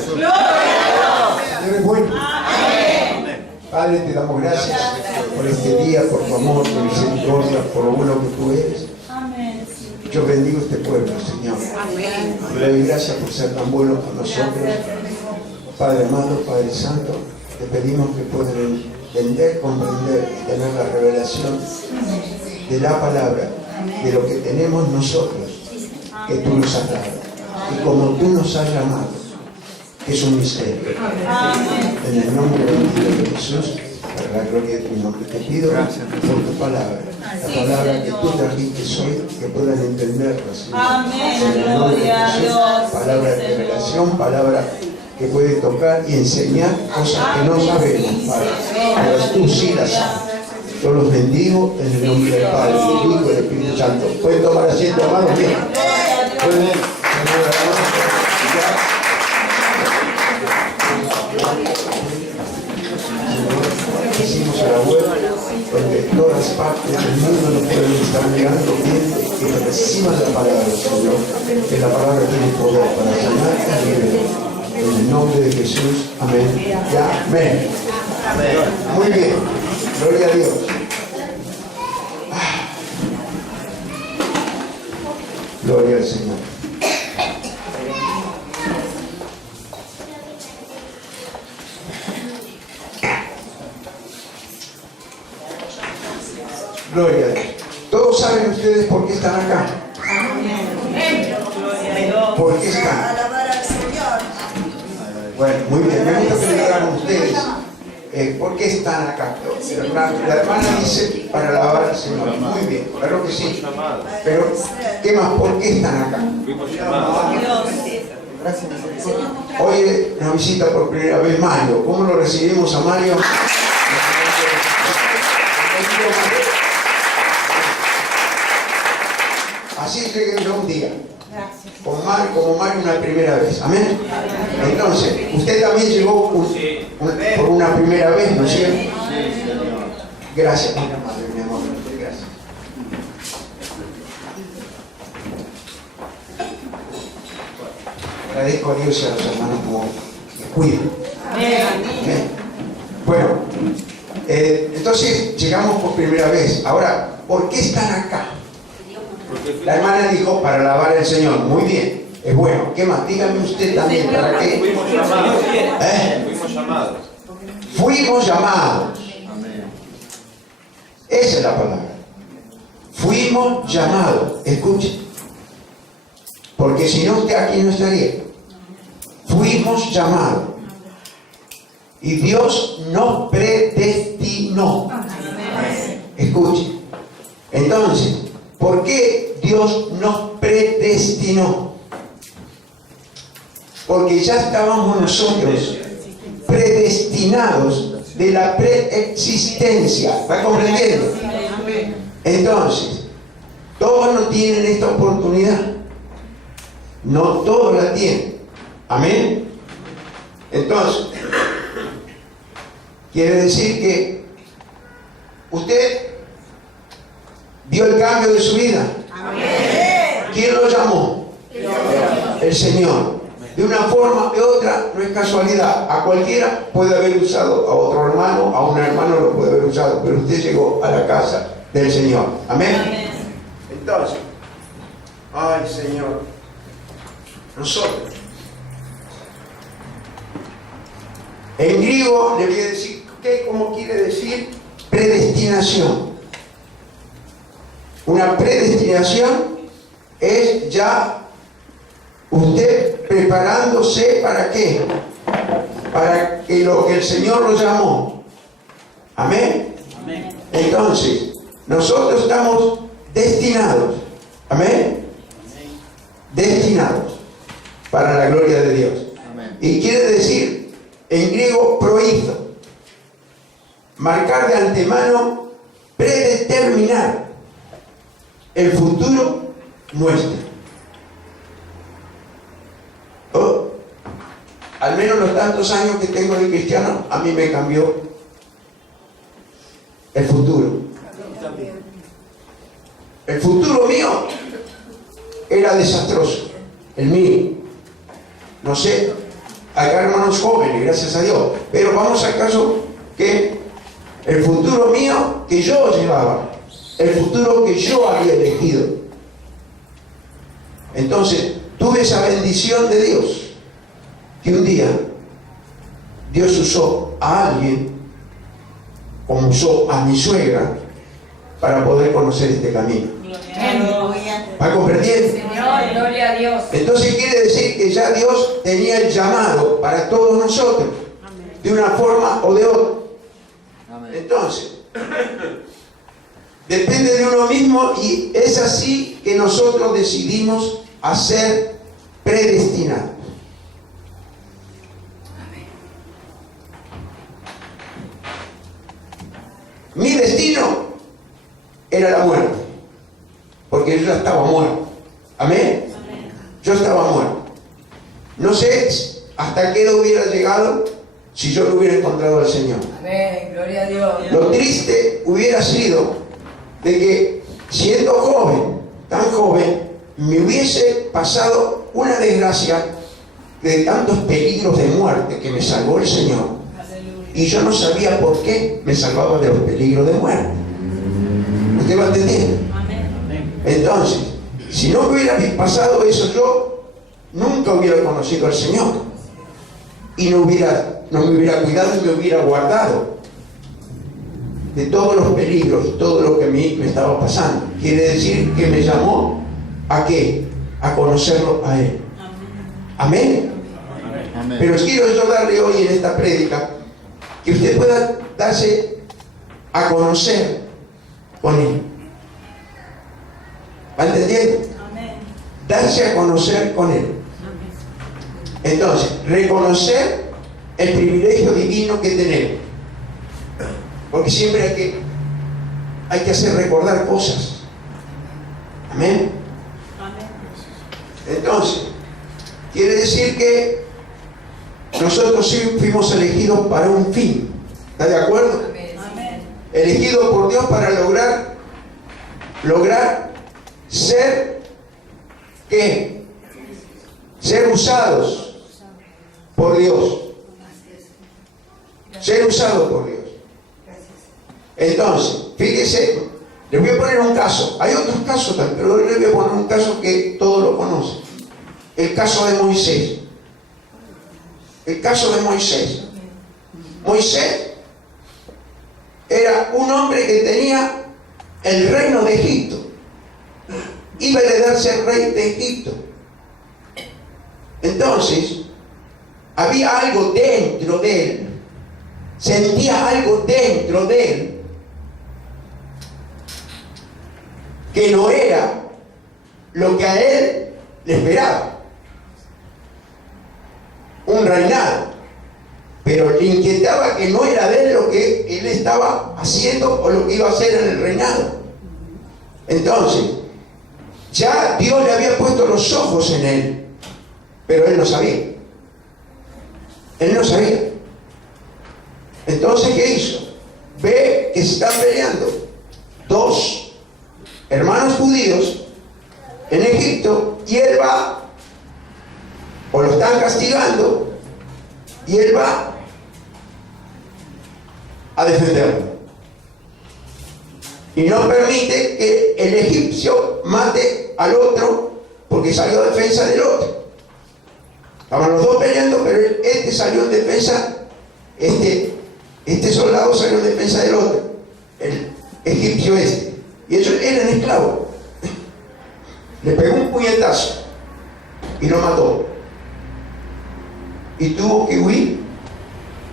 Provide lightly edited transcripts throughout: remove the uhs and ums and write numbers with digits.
Señor es bueno. Padre, te damos gracias por este día, por tu amor, por misericordia, por lo bueno que tú eres. Yo bendigo este pueblo, Señor. Te doy gracias por ser tan bueno con nosotros. Padre amado, Padre santo, te pedimos que puedan entender, comprender y tener la revelación de la palabra, de lo que tenemos nosotros, que tú nos has dado. Y como tú nos has llamado, que es un misterio. En el nombre de Jesús, para la gloria de tu nombre, te pido por tu palabra, la palabra que tú trajiste hoy, que puedan entenderla, Señor. En el nombre de Jesús, palabra de revelación, palabra que puede tocar y enseñar cosas que no sabemos, Padre, pero tú sí las sabes. Yo los bendigo en el nombre del Padre, del Hijo y del Espíritu Santo. ¿Pueden tomar asiento, hermanos? Bien. Pueden, hicimos a la web, donde todas partes del mundo nos pueden estar mirando, viendo y que reciban la palabra del Señor, que la palabra tiene poder para sanar y liberar. En el nombre de Jesús, amén y amén. Muy bien, gloria a Dios. Gloria al Señor. Gloria a Dios. ¿Todos saben ustedes por qué están acá? ¿Por qué están? Bueno, muy bien. Me gusta que le digan a ustedes por qué están acá. La hermana dice para alabar al Señor. Muy bien, claro que sí. Pero, ¿qué más? ¿Por qué están acá? Hoy nos visita por primera vez Mario. ¿Cómo lo recibimos a Mario? Así llegué yo un día. Como Mario una primera vez. Amén. Entonces, usted también llegó por una primera vez, ¿no es cierto? Gracias, mi madre, mi amor. Gracias. Agradezco a Dios y a los hermanos como que cuidan. Amén. Bueno, entonces llegamos por primera vez. Ahora, ¿por qué están acá? La hermana dijo para alabar al Señor. Muy bien, es bueno. ¿Qué más? Dígame usted también, ¿para qué? Fuimos llamados. Fuimos llamados. Fuimos llamados. Esa es la palabra. Fuimos llamados. Escuche. Porque si no, usted aquí no estaría. Fuimos llamados. Y Dios nos predestinó. Escuche. Entonces, ¿por qué Dios nos predestinó? Porque ya estábamos nosotros predestinados de la preexistencia. ¿Va comprendiendo? Entonces, todos no tienen esta oportunidad. No todos la tienen. Amén. Entonces, quiere decir que usted vio el cambio de su vida. ¿Quién lo llamó? El Señor. De una forma o de otra, no es casualidad. A cualquiera puede haber usado, a otro hermano, a un hermano lo puede haber usado, pero usted llegó a la casa del Señor. Amén. Entonces, ay Señor, nosotros. En griego le voy a decir, ¿cómo quiere decir predestinación? Una predestinación es ya usted preparándose ¿para qué? Para que lo que el Señor lo llamó. Amén. Amén. Entonces, nosotros estamos destinados. Amén. Destinados para la gloria de Dios. Amén. Y quiere decir en griego proizo, marcar de antemano, predeterminar el futuro nuestro. Al menos los tantos años que tengo de cristiano, a mí me cambió el futuro. El futuro mío era desastroso, el mío. No sé acá hermanos jóvenes, gracias a Dios. Pero vamos al caso que el futuro mío que yo llevaba, el futuro que yo había elegido. Entonces, tuve esa bendición de Dios, que un día Dios usó a alguien, como usó a mi suegra, para poder conocer este camino. ¿Va comprendiendo? Señor, gloria a Dios. Entonces quiere decir que ya Dios tenía el llamado para todos nosotros, de una forma o de otra. Entonces, depende de uno mismo, y es así que nosotros decidimos a ser predestinados. Mi destino era la muerte, porque yo ya estaba muerto. Amén. Yo estaba muerto. No sé hasta qué edad hubiera llegado si yo no hubiera encontrado al Señor. Amén, gloria a Dios. Lo triste hubiera sido de que, siendo joven, tan joven, me hubiese pasado una desgracia de tantos peligros de muerte que me salvó el Señor. Y yo no sabía por qué me salvaba de los peligros de muerte. ¿Usted va entendiendo? Entonces, si no hubiera pasado eso, yo nunca hubiera conocido al Señor. Y no me hubiera cuidado y me hubiera guardado de todos los peligros y todo lo que a mí me estaba pasando. Quiere decir que me llamó ¿a qué? A conocerlo a Él. Amén. Amén. Pero quiero yo darle hoy en esta prédica que usted pueda darse a conocer con Él. ¿Va entendiendo? Darse a conocer con Él. Entonces, reconocer el privilegio divino que tenemos. Porque siempre hay que hacer recordar cosas. Amén. Entonces, quiere decir que nosotros sí fuimos elegidos para un fin. ¿Está de acuerdo? Elegidos por Dios para lograr ser, ¿qué? Ser usados por Dios. Ser usados por Dios. Entonces, fíjese, les voy a poner un caso. Hay otros casos también, pero les voy a poner un caso que todos lo conocen. El caso de Moisés. El caso de Moisés. Moisés era un hombre que tenía el reino de Egipto. Iba a heredarse el rey de Egipto. Entonces, había algo dentro de él. Sentía algo dentro de él que no era lo que a él le esperaba. Un reinado, pero le inquietaba que no era de él lo que él estaba haciendo o lo que iba a hacer en el reinado. Entonces, ya Dios le había puesto los ojos en él, pero él no sabía. Él no sabía. Entonces, ¿qué hizo? Ve que se están peleando dos hermanos judíos en Egipto, y él va, o lo están castigando, y él va a defenderlo. Y no permite que el egipcio mate al otro, porque salió a defensa del otro. Estaban los dos peleando, pero este salió en defensa, este soldado salió en defensa del otro, el egipcio este. Y ellos eran esclavos. Le pegó un puñetazo y lo mató. Y tuvo que huir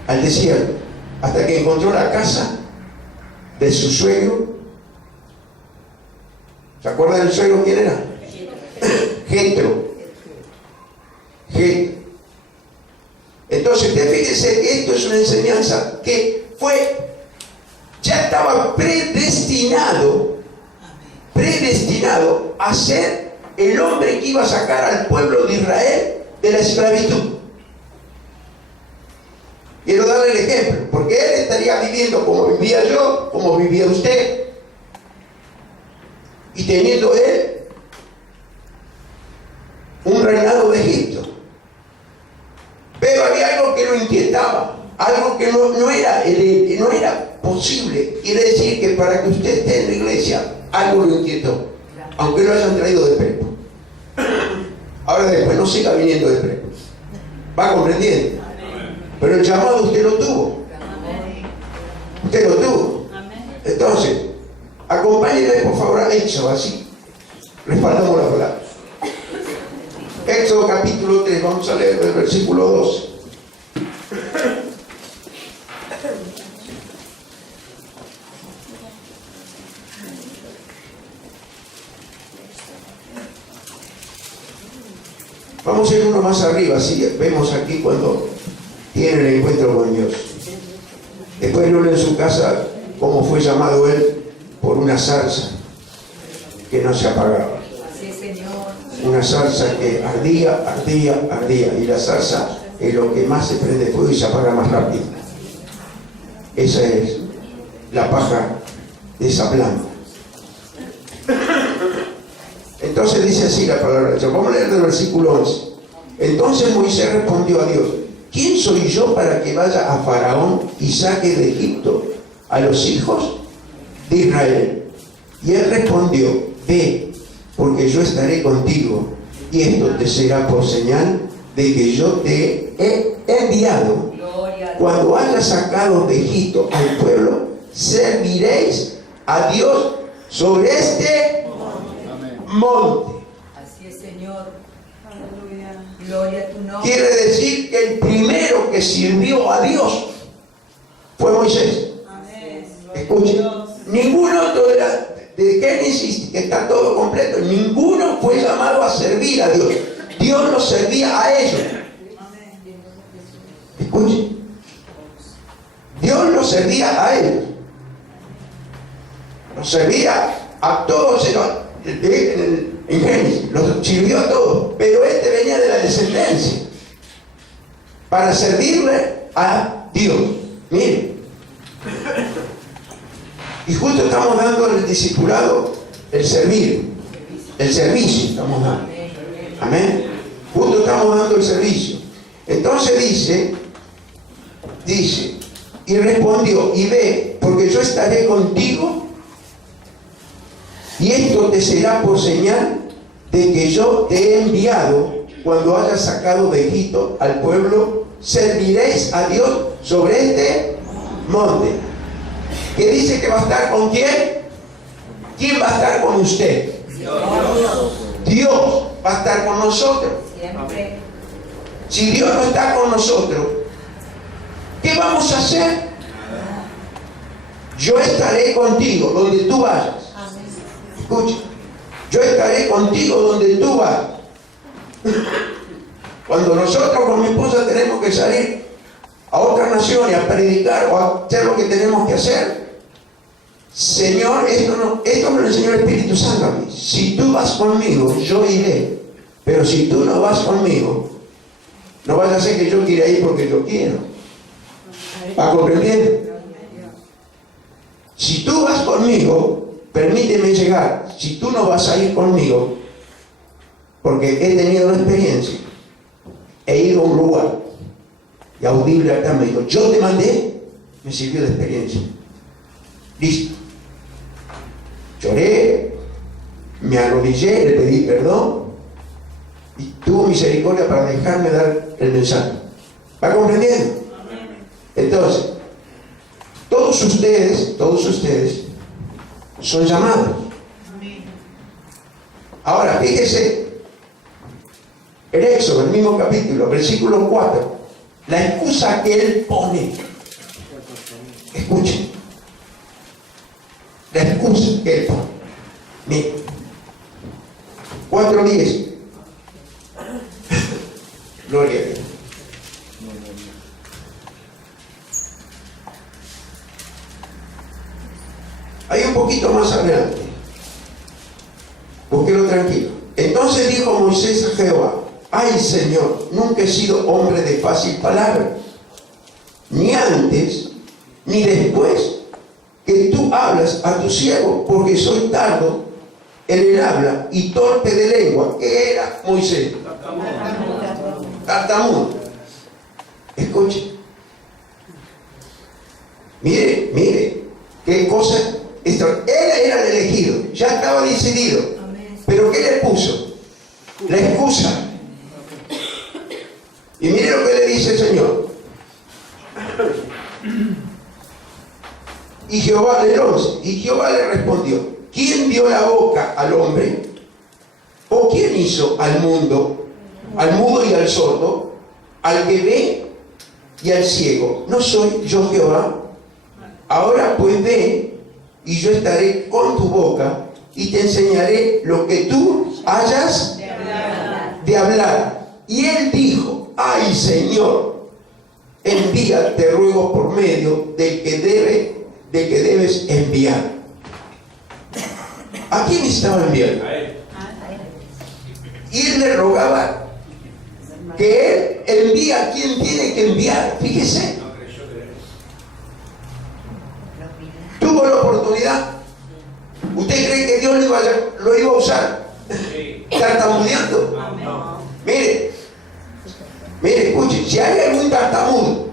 al desierto hasta que encontró la casa de su suegro. ¿Se acuerdan del suegro quién era? Jetro. Entonces usted fíjese que esto es una enseñanza que ya estaba predestinado a ser el hombre que iba a sacar al pueblo de Israel de la esclavitud. Quiero darle el ejemplo, porque él estaría viviendo como vivía yo, como vivía usted, y teniendo él un reinado de Egipto. Pero había inquietaba, algo que no era posible. Quiere decir que para que usted esté en la iglesia, algo lo inquietó, aunque lo hayan traído de prepo. Ahora después no siga viniendo de prepo. ¿Va comprendiendo? Pero el llamado usted lo tuvo. Usted lo tuvo. Entonces, acompáñenme por favor a Éxodo, así respaldamos la palabra. Éxodo capítulo 3, vamos a leer el versículo 12. Vamos a ir uno más arriba, así vemos aquí cuando tienen el encuentro con Dios. Después no en su casa cómo fue llamado él por una zarza que no se apagaba. Sí, Señor. Una zarza que ardía, y la zarza es lo que más se prende fuego y se apaga más rápido. Esa es la paja de esa planta. Entonces dice así la palabra de Dios. Vamos a leer del versículo 11. Entonces Moisés respondió a Dios: ¿quién soy yo para que vaya a Faraón y saque de Egipto a los hijos de Israel? Y él respondió: ve, porque yo estaré contigo, y esto te será por señal de que yo te he enviado. Cuando hayas sacado de Egipto al pueblo, serviréis a Dios sobre este monte. Así es, Señor. Aleluya. Gloria a tu nombre. Quiere decir que el primero que sirvió a Dios fue Moisés. Amén. Escuchen, ninguno de Génesis, que está todo completo, ninguno fue llamado a servir a Dios. Dios los servía a ellos. Escuchen, Dios los servía a ellos. Los servía a todos en Génesis, los sirvió a todos, pero este venía de la descendencia para servirle a Dios. Miren, y justo estamos dando el discipulado, el servicio estamos dando. Amén. Justo estamos dando el servicio. Entonces dice, y respondió: y ve, porque yo estaré contigo, y esto te será por señal de que yo te he enviado. Cuando hayas sacado de Egipto al pueblo, serviréis a Dios sobre este monte. ¿Qué dice que va a estar con quién? ¿Quién va a estar con usted? Dios va a estar con nosotros. Siempre. Si Dios no está con nosotros, ¿qué vamos a hacer? Yo estaré contigo donde tú vayas. Escucha, yo estaré contigo donde tú vayas. Cuando nosotros con mi esposa tenemos que salir a otras naciones a predicar o a hacer lo que tenemos que hacer, Señor, esto me lo enseñó el Espíritu Santo a mí. Si tú vas conmigo, yo iré. Pero si tú no vas conmigo, no vaya a ser que yo quiera ir porque yo quiero. ¿Va comprendiendo? Si tú vas conmigo, permíteme llegar. Si tú no vas a ir conmigo, porque he tenido una experiencia, he ido a un lugar y audible acá me dijo: yo te mandé, me sirvió de experiencia. Listo. Lloré, me arrodillé, le pedí perdón y tuvo misericordia para dejarme dar el mensaje. ¿Va comprendiendo? Entonces, todos ustedes son llamados. Ahora, fíjese, en Éxodo, el mismo capítulo, versículo 4, la excusa que él pone. Escuchen, la excusa que él pone. Miren, 4:10. Gloria a Dios. Hay un poquito más adelante. Búsquelo tranquilo. Entonces dijo Moisés a Jehová: ay, Señor, nunca he sido hombre de fácil palabra, ni antes ni después que tú hablas a tu siervo, porque soy tardo en el habla y torpe de lengua. ¿Qué era Moisés? Tartamudo. Escuche. Mire, qué cosa. Él era el elegido, ya estaba decidido. Pero ¿qué le puso? La excusa. Y mire lo que le dice el Señor. Y Jehová le respondió: ¿quién dio la boca al hombre? ¿O quién hizo al mundo, al mudo y al sordo, al que ve y al ciego? ¿No soy yo Jehová? Ahora pues ve, y yo estaré con tu boca y te enseñaré lo que tú hayas de hablar. Y él dijo: ay, Señor, envía, te ruego, por medio del que debes enviar. ¿A quién estaba enviando? Y él le rogaba que él envíe a quien tiene que enviar. Fíjese, tuvo la oportunidad. ¿Usted cree que Dios lo iba a usar? Tartamudeando. Mire, escuche, si hay algún tartamudo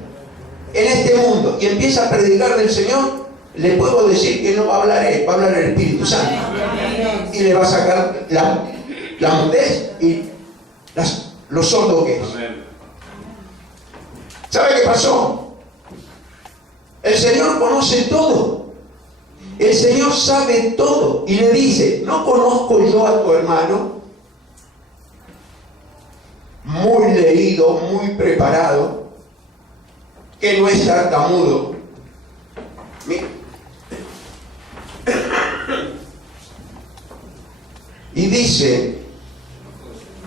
en este mundo y empieza a predicar del Señor, le puedo decir que no va a hablar él, va a hablar el Espíritu Santo. Y le va a sacar la mudez y los sordos que es. ¿Sabe qué pasó? El Señor conoce todo. El Señor sabe todo. Y le dice: ¿no conozco yo a tu hermano? Muy leído, muy preparado, que no es tartamudo. Mira. Y dice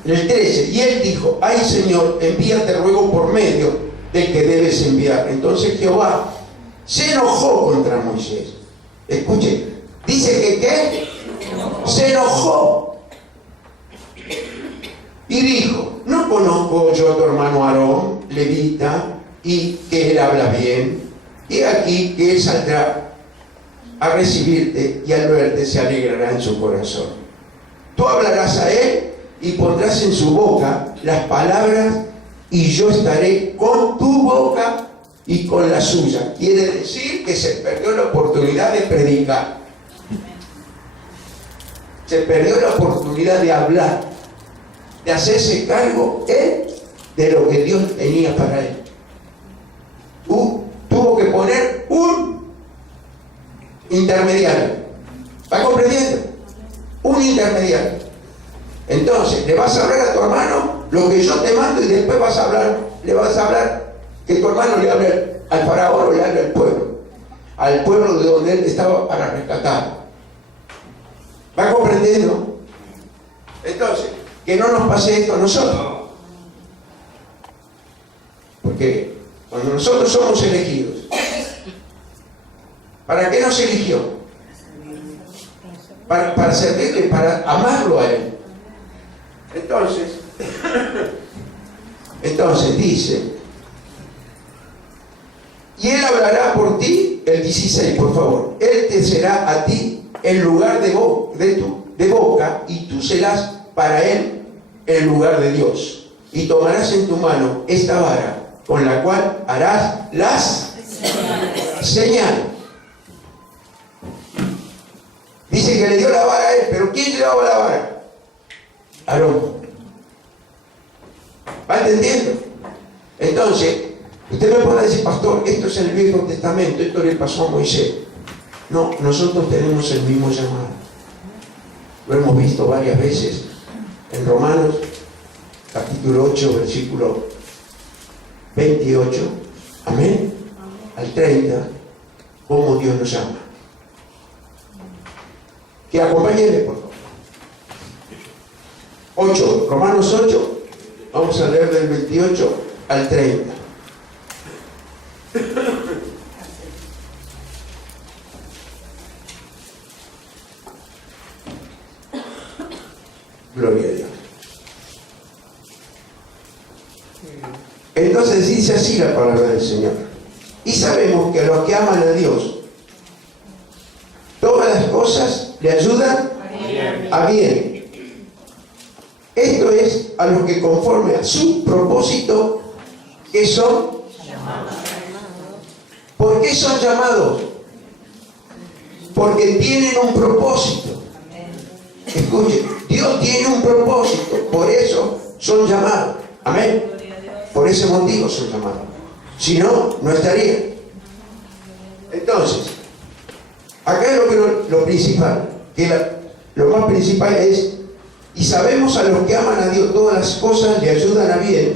el 13: y él dijo: ay, Señor, envíate, ruego, por medio del que debes enviar. Entonces Jehová se enojó contra Moisés. Escuche, dice que ¿qué? Se enojó y dijo: ¿no conozco yo a tu hermano Aarón, levita, y que él habla bien? Y aquí que él saldrá a recibirte, y al verte se alegrará en su corazón. Tú hablarás a él y pondrás en su boca las palabras, y yo estaré con tu boca y con la suya. Quiere decir que se perdió la oportunidad de predicar. Se perdió la oportunidad de hablar, de hacerse cargo él de lo que Dios tenía para él. Tuvo que poner un intermediario. ¿Va comprendiendo? Un intermediario. Entonces, le vas a hablar a tu hermano lo que yo te mando, y después le vas a hablar que tu hermano le hable al faraón o le hable al pueblo de donde él estaba para rescatar. ¿Va comprendiendo? Entonces, que no nos pase esto a nosotros. Porque cuando nosotros somos elegidos, ¿para qué nos eligió? Para servirle, para amarlo a él. Entonces dice: y él hablará por ti, el 16, por favor. Él te será a ti en lugar de boca, y tú serás para él en lugar de Dios. Y tomarás en tu mano esta vara, con la cual harás las señales. Dice que le dio la vara a él, pero ¿quién llevaba la vara? Aarón. ¿Va entendiendo? Entonces, usted me puede decir: pastor, esto es el Viejo Testamento, esto le pasó a Moisés. No, nosotros tenemos el mismo llamado. Lo hemos visto varias veces en Romanos, capítulo 8, versículo 28, amén, al 30, cómo Dios nos llama. Que acompáñenme, por favor. 8, Romanos 8, vamos a leer del 28 al 30. Gloria a Dios. Entonces dice así la palabra del Señor: y sabemos que a los que aman a Dios, todas las cosas le ayudan a bien. Esto es, a los que conforme a su propósito, que son ¿Por qué son llamados? Porque tienen un propósito. Escuchen, Dios tiene un propósito, por eso son llamados. Amén. Por ese motivo son llamados. Si no, no estarían. Entonces, acá es lo principal, lo más principal es, y sabemos a los que aman a Dios todas las cosas le ayudan a bien.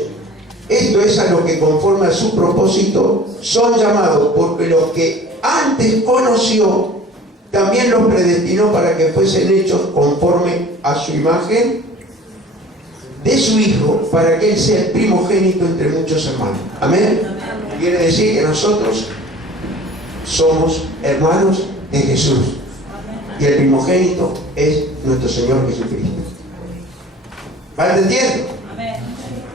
Esto es a los que conforme a su propósito son llamados, porque los que antes conoció también los predestinó para que fuesen hechos conforme a su imagen de su Hijo, para que Él sea el primogénito entre muchos hermanos. Amén. Quiere decir que nosotros somos hermanos de Jesús. Y el primogénito es nuestro Señor Jesucristo. ¿Vale? ¿Entiendes?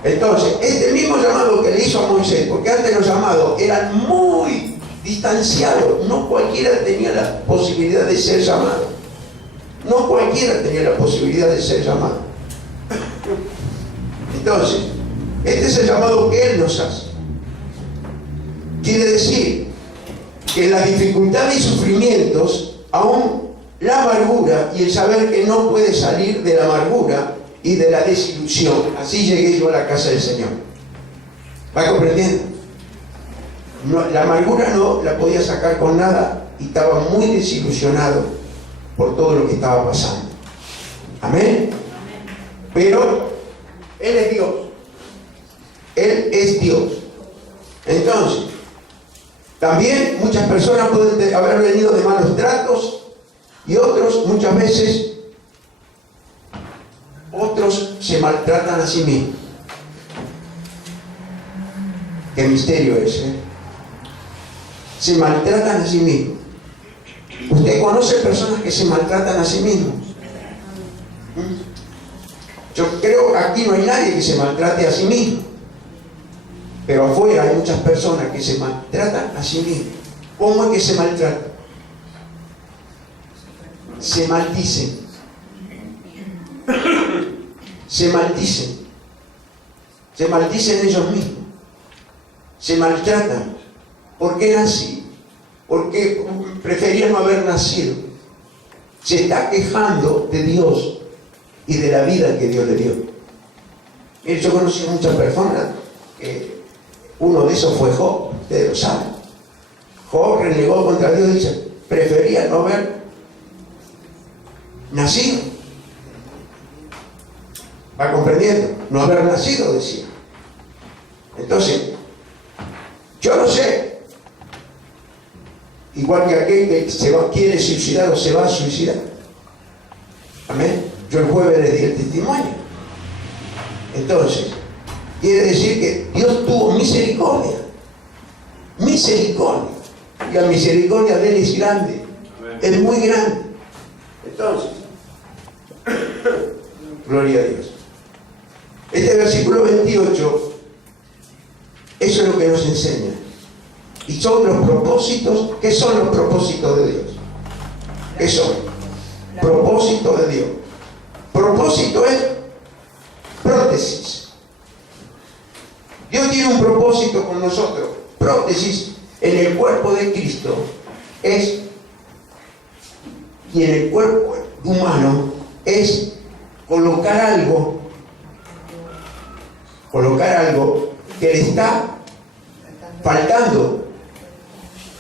Entonces, este mismo llamado que le hizo a Moisés, porque antes los llamados eran muy distanciados, no cualquiera tenía la posibilidad de ser llamado. No cualquiera tenía la posibilidad de ser llamado. Entonces, este es el llamado que Él nos hace. Quiere decir que en las dificultades y sufrimientos, aún la amargura y el saber que no puede salir de la amargura y de la desilusión. Así llegué yo a la casa del Señor. ¿Va comprendiendo? No, la amargura no la podía sacar con nada y estaba muy desilusionado por todo lo que estaba pasando. Amén. Pero Él es Dios. Él es Dios. Entonces, también muchas personas pueden haber venido de malos tratos y otros muchas veces se maltratan a sí mismos. Qué misterio es, ¿eh? Se maltratan a sí mismos. ¿Usted conoce personas que se maltratan a sí mismos? Yo creo que aquí no hay nadie que se maltrate a sí mismo. Pero afuera hay muchas personas que se maltratan a sí mismos. ¿Cómo es que se maltratan? Se maldicen. Se maldicen. Se maldicen ellos mismos. Se maltratan. ¿Por qué nací? ¿Por qué prefería no haber nacido? Se está quejando de Dios y de la vida que Dios le dio. Mire, yo conocí a muchas personas que uno de esos fue Job, ustedes lo saben. Job renegó contra Dios y dice, prefería no haber nacido. ¿Va comprendiendo? No haber nacido, decía. Entonces, yo no sé, igual que aquel que quiere suicidar o se va a suicidar. Amén. Yo el jueves le di el testimonio. Entonces, quiere decir que Dios tuvo misericordia. Misericordia. Y la misericordia de Él es grande. Es muy grande. Entonces, gloria a Dios. Este versículo 28, eso es lo que nos enseña. Y son los propósitos. ¿Qué son los propósitos de Dios? ¿Qué son? Propósito de Dios. Propósito es prótesis. Dios tiene un propósito con nosotros. Prótesis en el cuerpo de Cristo es, y en el cuerpo humano es colocar algo que le está faltando.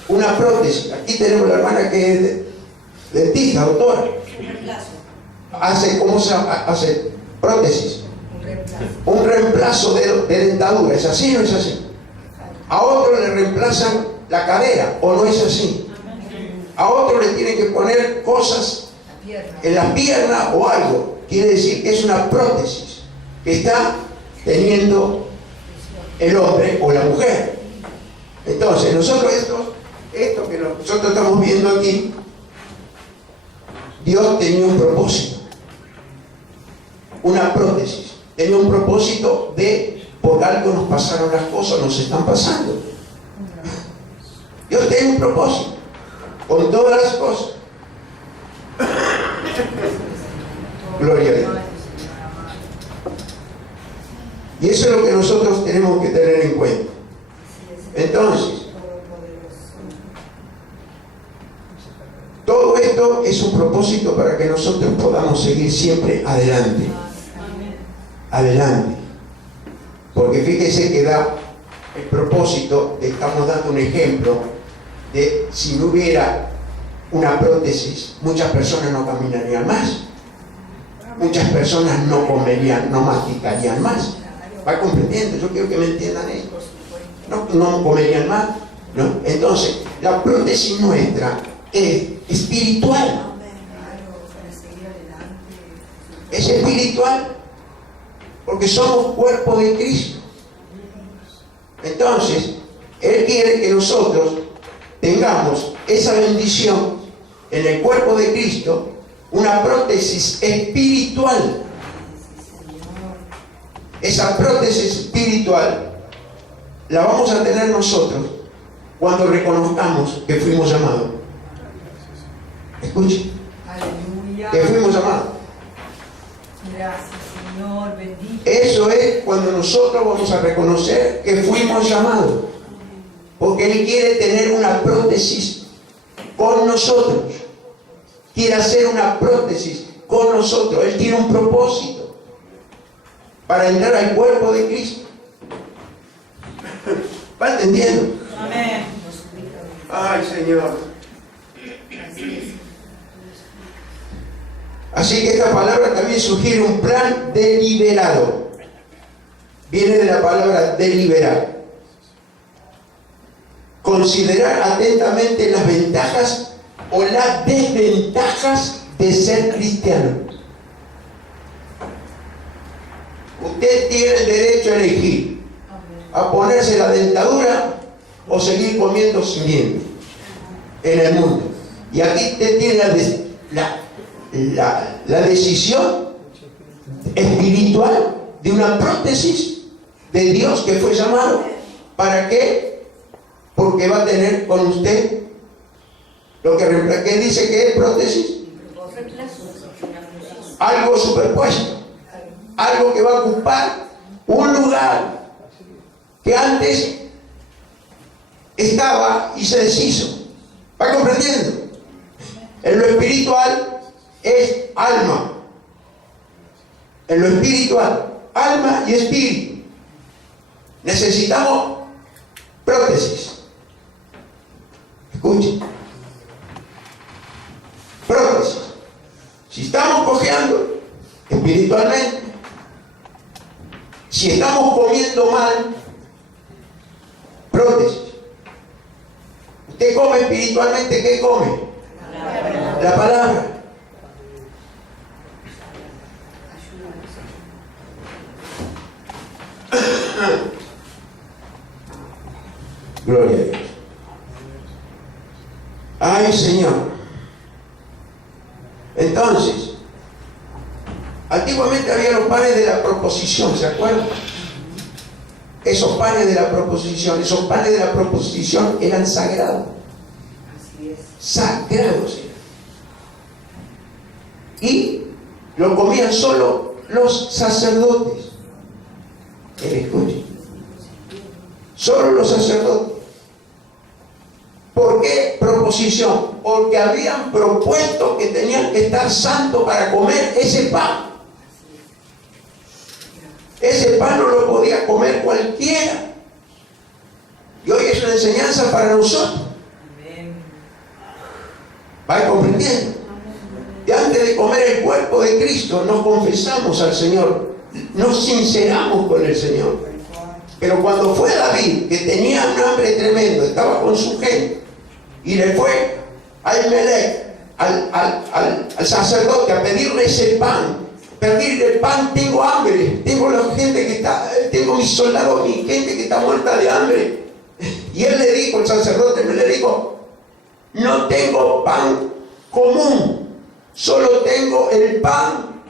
Una prótesis. Aquí tenemos la hermana que es dentista, doctora. ¿Cómo se hace prótesis? Un reemplazo de dentadura. ¿Es así o no es así? A otro le reemplazan la cadera, ¿o no es así? A otro le tienen que poner cosas en la pierna o algo. Quiere decir que es una prótesis que está teniendo el hombre o la mujer. Entonces, nosotros esto que nosotros estamos viendo aquí, Dios tenía un propósito, una prótesis, tenía un propósito de, por algo nos pasaron las cosas, nos están pasando. Dios tiene un propósito con todas las cosas. Gloria a Dios. Y eso es lo que nosotros tenemos que tener en cuenta. Entonces, todo esto es un propósito para que nosotros podamos seguir siempre adelante. Adelante. Porque fíjese que da el propósito, estamos dando un ejemplo de si no hubiera una prótesis, muchas personas no caminarían más. Muchas personas no comerían, no masticarían más. ¿Va comprendiendo? Yo quiero que me entiendan esto. No comerían más, ¿no? Entonces, la prótesis nuestra es espiritual. Es espiritual. Porque somos cuerpo de Cristo. Entonces, Él quiere que nosotros tengamos esa bendición en el cuerpo de Cristo, una prótesis espiritual. Esa prótesis espiritual la vamos a tener nosotros cuando reconozcamos que fuimos llamados. Escuche. Aleluya. Que fuimos llamados. Gracias, Señor, bendito. Eso es cuando nosotros vamos a reconocer que fuimos llamados. Porque Él quiere tener una prótesis con nosotros. Quiere hacer una prótesis con nosotros. Él tiene un propósito para entrar al cuerpo de Cristo. ¿Va entendiendo? Amén. Ay, Señor. Así que esta palabra también sugiere un plan deliberado. Viene de la palabra deliberar. Considerar atentamente las ventajas o las desventajas de ser cristiano. Usted tiene el derecho a elegir, a ponerse la dentadura o seguir comiendo sin dientes en el mundo. Y aquí usted tiene la decisión espiritual de una prótesis de Dios que fue llamado. ¿Para qué? Porque va a tener con usted lo que dice que es prótesis. Algo superpuesto. Algo que va a ocupar un lugar que antes estaba y se deshizo. ¿Va comprendiendo? En lo espiritual es alma. En lo espiritual, alma y espíritu. Necesitamos prótesis. Escuchen. Prótesis. Si estamos cojeando espiritualmente, si estamos comiendo mal, prótesis. Usted come espiritualmente, ¿qué come? La palabra. Gloria a Dios. Ay, Señor. Entonces, antiguamente había los panes de la proposición, ¿se acuerdan? Esos panes de la proposición eran sagrados. Así es. Sagrados eran. Y lo comían solo los sacerdotes. Escuchen. Solo los sacerdotes. ¿Por qué proposición? Porque habían propuesto que tenían que estar santos para comer ese pan. Ese pan no lo podía comer cualquiera. Y hoy es una enseñanza para nosotros. ¿Va comprendiendo? Y antes de comer el cuerpo de Cristo, nos confesamos al Señor, nos sinceramos con el Señor. Pero cuando fue David, que tenía un hambre tremendo, estaba con su gente, y le fue al Melech, al sacerdote, a pedirle ese pan. Pedirle el pan, tengo hambre, tengo la gente que está, tengo mis soldados, mi gente que está muerta de hambre. Y él le dijo, el sacerdote le dijo, no tengo pan común, solo tengo el pan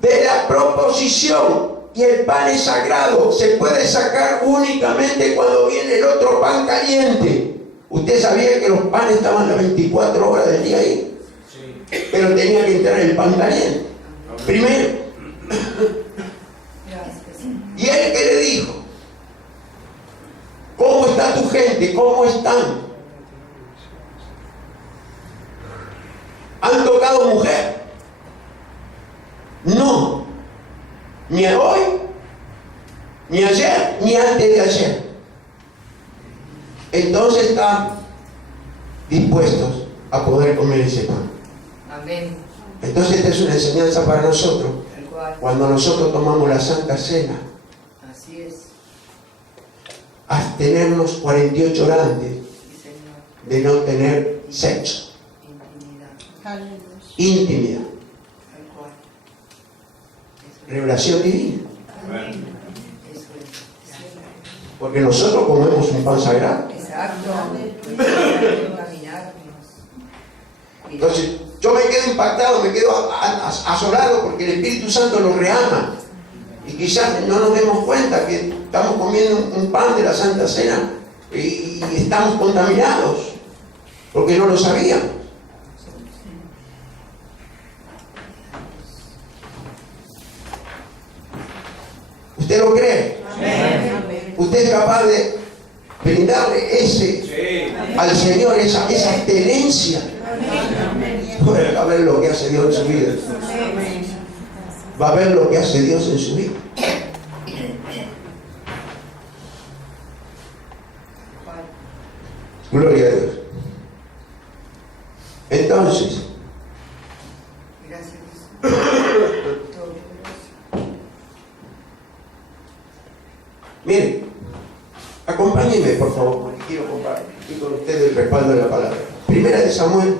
de la proposición. Y el pan es sagrado, se puede sacar únicamente cuando viene el otro pan caliente. ¿Usted sabía que los panes estaban las 24 horas del día ahí? Sí. Pero tenía que entrar el pan caliente primero. Y él que le dijo, está tu gente? ¿Cómo están? ¿Han tocado mujer? No. Ni hoy, ni ayer, ni antes de ayer. Entonces están dispuestos a poder comer ese pan. Amén. Entonces esta es una enseñanza para nosotros. Tal cual. Cuando nosotros tomamos la Santa Cena, Así es. abstenernos 48 horas antes Sí, Señor. de no tener sexo, Intimidad. intimidad, Tal cual. Eso es. revelación divina. Amén. Eso es. Porque nosotros comemos un pan sagrado. Exacto. Caminarnos. Entonces yo me quedo impactado, me quedo azorado porque el Espíritu Santo nos reama. Y quizás no nos demos cuenta que estamos comiendo un pan de la Santa Cena y estamos contaminados porque no lo sabíamos. ¿Usted lo cree? Amén. ¿Usted es capaz de brindarle al Señor esa excelencia? Va a ver lo que hace Dios en su vida. Va a ver lo que hace Dios en su vida. Gloria a Dios. Entonces, Gracias. miren, acompáñenme por favor, porque quiero compartir con ustedes el respaldo de la palabra. Primera de Samuel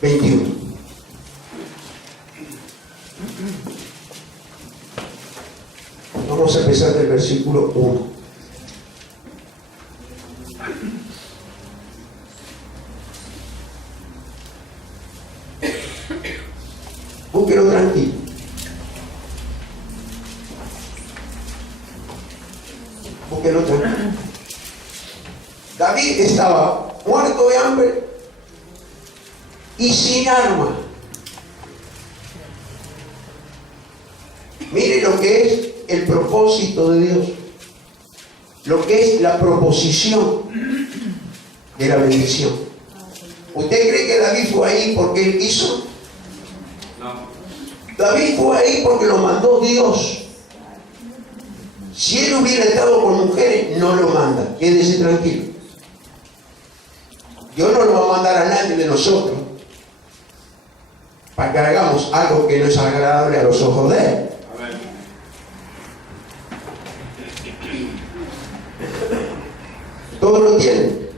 21. Vamos a empezar del versículo 1. Búsquelo tranquilo. Búsquelo tranquilo. David estaba muerto de hambre y sin arma. Mire lo que es el propósito de Dios, lo que es la proposición de la bendición. ¿Usted cree que David fue ahí porque él quiso? No. David fue ahí porque lo mandó Dios. Si él hubiera estado con mujeres, no lo manda. Quédese tranquilo. Dios no lo va a mandar a nadie de nosotros para que hagamos algo que no es agradable a los ojos de él. Amén. Todos lo tienen.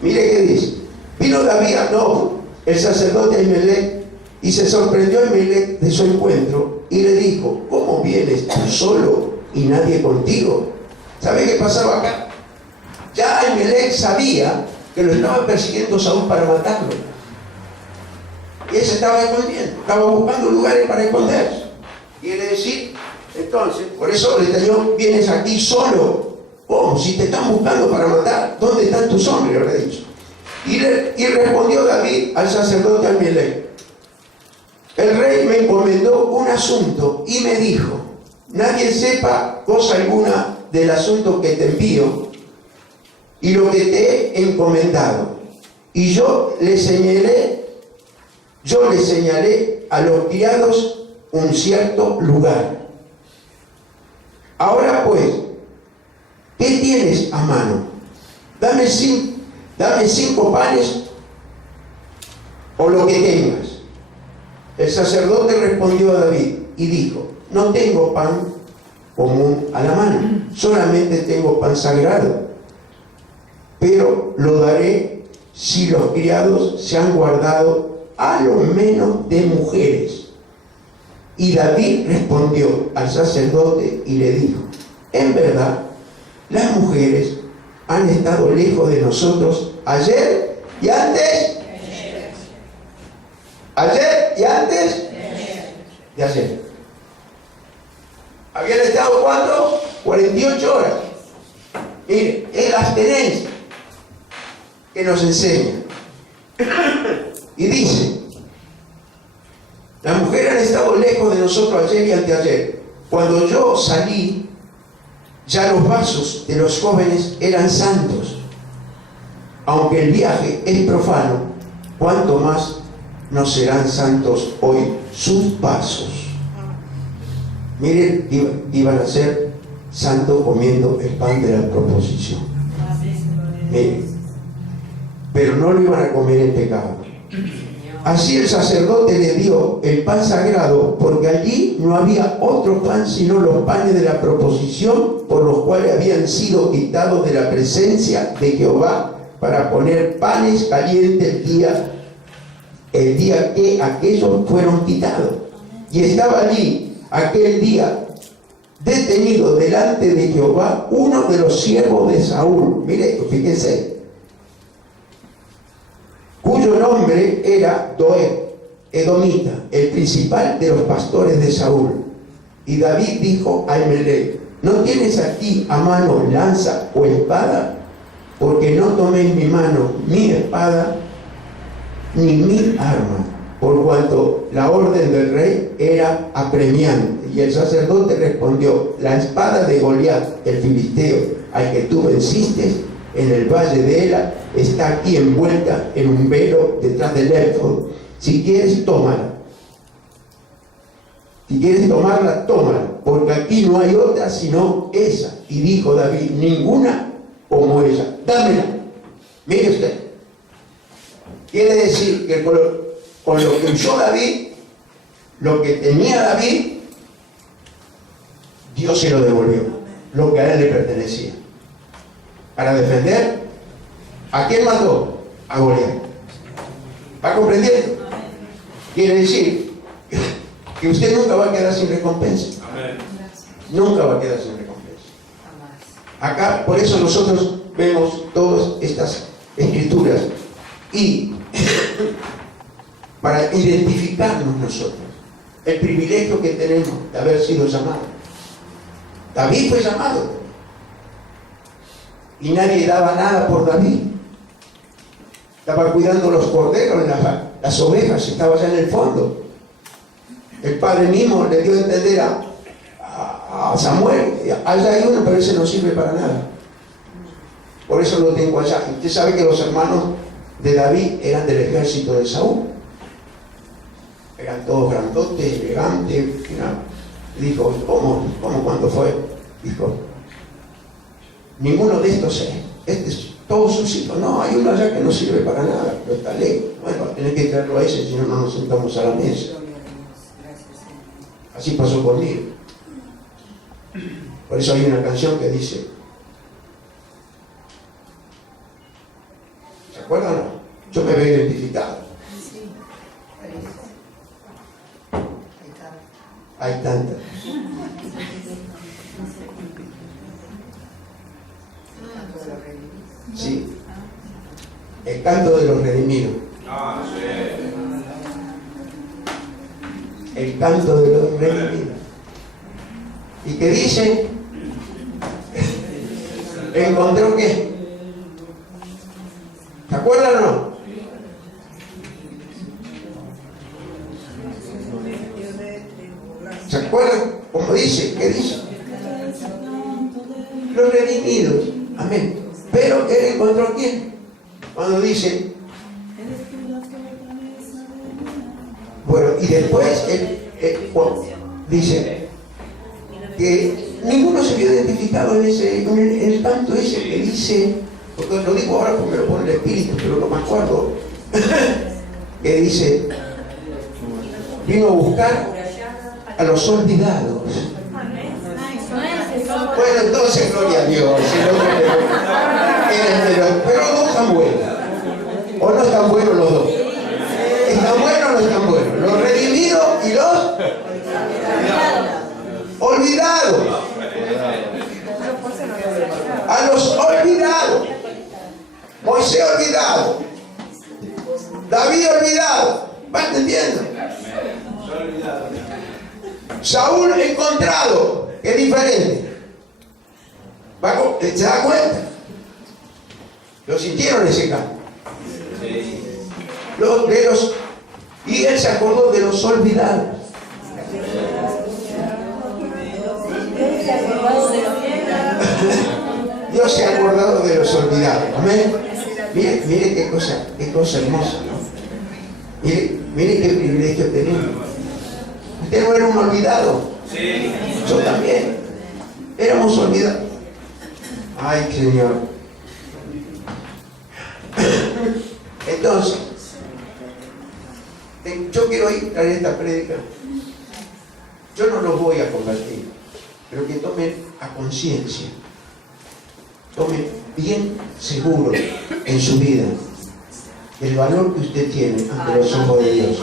Mire qué dice. Vino David a Nob, el sacerdote Ahimelech, y se sorprendió Ahimelech de su encuentro y le dijo: ¿cómo vienes tú solo y nadie contigo? ¿Sabe qué pasaba acá? Ya Ahimelech sabía que lo estaba persiguiendo Saúl para matarlo. Y él se estaba escondiendo, estaba buscando lugares para esconderse. Quiere decir, entonces, por eso le dijo: vienes aquí solo. ¿Cómo? Si te están buscando para matar, ¿dónde están tus hombres? Le habrá dicho. Y respondió David al sacerdote Ahimelech: el rey me encomendó un asunto y me dijo: nadie sepa cosa alguna del asunto que te envío y lo que te he encomendado. Y yo le señalé a los criados un cierto lugar. Ahora pues, ¿qué tienes a mano? Dame 5 panes o lo que tengas. El sacerdote respondió a David y dijo: no tengo pan común a la mano, solamente tengo pan sagrado, pero lo daré si los criados se han guardado a lo menos de mujeres. Y David respondió al sacerdote y le dijo: en verdad, las mujeres han estado lejos de nosotros ayer y antes. Ayer y antes de ayer. ¿Habían estado cuánto? 48 horas. Mire, es la abstenencia que nos enseña. Y dice: las mujeres han estado lejos de nosotros ayer y anteayer. Cuando yo salí Ya los vasos de los jóvenes eran santos. Aunque el viaje es profano, cuánto más no serán santos hoy sus vasos. Miren, iban a ser santos comiendo el pan de la proposición. Miren, pero no lo iban a comer en pecado. Así el sacerdote le dio el pan sagrado, porque allí no había otro pan sino los panes de la proposición, por los cuales habían sido quitados de la presencia de Jehová, para poner panes calientes el día que aquellos fueron quitados. Y estaba allí aquel día detenido delante de Jehová uno de los siervos de Saúl. Mire, fíjense, cuyo nombre era Doeg, edomita, el principal de los pastores de Saúl. Y David dijo a Ahimelech: ¿no tienes aquí a mano lanza o espada? Porque no tomé en mi mano mi espada ni mi arma, por cuanto la orden del rey era apremiante. Y el sacerdote respondió: la espada de Goliat, el filisteo, al que tú venciste en el valle de Ela, está aquí envuelta en un velo detrás del éfod. Si quieres, tómala. Si quieres tomarla, tómala, porque aquí no hay otra sino esa. Y dijo David: ninguna como ella, dámela. Mire usted, quiere decir que con lo que usó David, lo que tenía David, Dios se lo devolvió, lo que a él le pertenecía, para defender. ¿A quién mató? A Goliat. ¿Va comprendiendo? Quiere decir que usted nunca va a quedar sin recompensa. Nunca va a quedar sin recompensa. Acá, por eso nosotros vemos todas estas escrituras, y para identificarnos nosotros, el privilegio que tenemos de haber sido llamados. David fue llamado y nadie daba nada por David. Estaba cuidando los corderos, las ovejas, estaba allá en el fondo. El padre mismo le dio a entender a Samuel: allá hay uno, pero ese no sirve para nada. Por eso lo tengo allá. Y usted sabe que los hermanos de David eran del ejército de Saúl. Eran todos grandotes, elegantes. Dijo: ¿cómo cuándo fue? Dijo: ninguno de estos todos sus hijos. No, hay uno allá que no sirve para nada, pero está lejos. Bueno, tenés que traerlo a ese, si no, no nos sentamos a la mesa. Así pasó conmigo. Por eso hay una canción que dice, ¿se acuerdan? Yo me veo identificado. Hay tantas. Sí. El canto de los redimidos. El canto de los redimidos. ¿Y qué dice? ¿Encontró qué? ¿Se acuerdan o no? ¿Se acuerdan? ¿Cómo dice? ¿Qué dice? Los redimidos. Amén. Pero él encontró a quién. Cuando dice, bueno, y después dice que ninguno se vio identificado en el canto ese que dice, porque lo digo ahora porque me lo pone el Espíritu, pero no me acuerdo, que dice: vino a buscar a los olvidados. Bueno, entonces gloria a Dios. Pero los dos están buenos. ¿O no están buenos los dos? ¿Están buenos o no están buenos? Los redimidos y los olvidados. A los olvidados. Moisés olvidado. David olvidado. ¿Va entendiendo? Saúl encontrado. Que es diferente. ¿Se da cuenta? ¿Lo sintieron ese canto? Y él se acordó de los olvidados. Dios se ha acordado de los olvidados. Amén. Mire qué cosa hermosa, ¿no? Mire qué privilegio tenemos. Usted no era un olvidado. Yo también. Éramos olvidados. Ay, Señor. Entonces, yo quiero ir a esta prédica. Yo no los voy a compartir, pero que tomen a conciencia, tomen bien seguro en su vida el valor que usted tiene ante los ojos de Dios.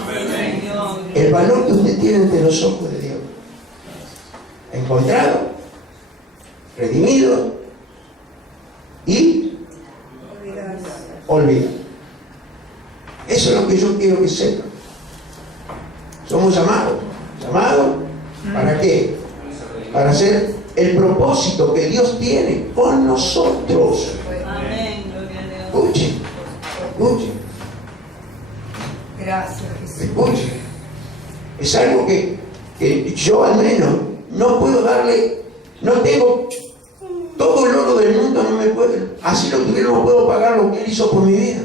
El valor que usted tiene ante los ojos de Dios. Encontrado, redimido y olvidado. Eso es lo que yo quiero que sepan. Somos llamados. ¿Llamados? ¿Para qué? Para hacer el propósito que Dios tiene con nosotros. Escuchen. Gracias, Jesús. Escuchen. Es algo que yo al menos no puedo darle, no tengo todo el oro del mundo, no me puede, así lo tuviera, no puedo pagar lo que Él hizo por mi vida.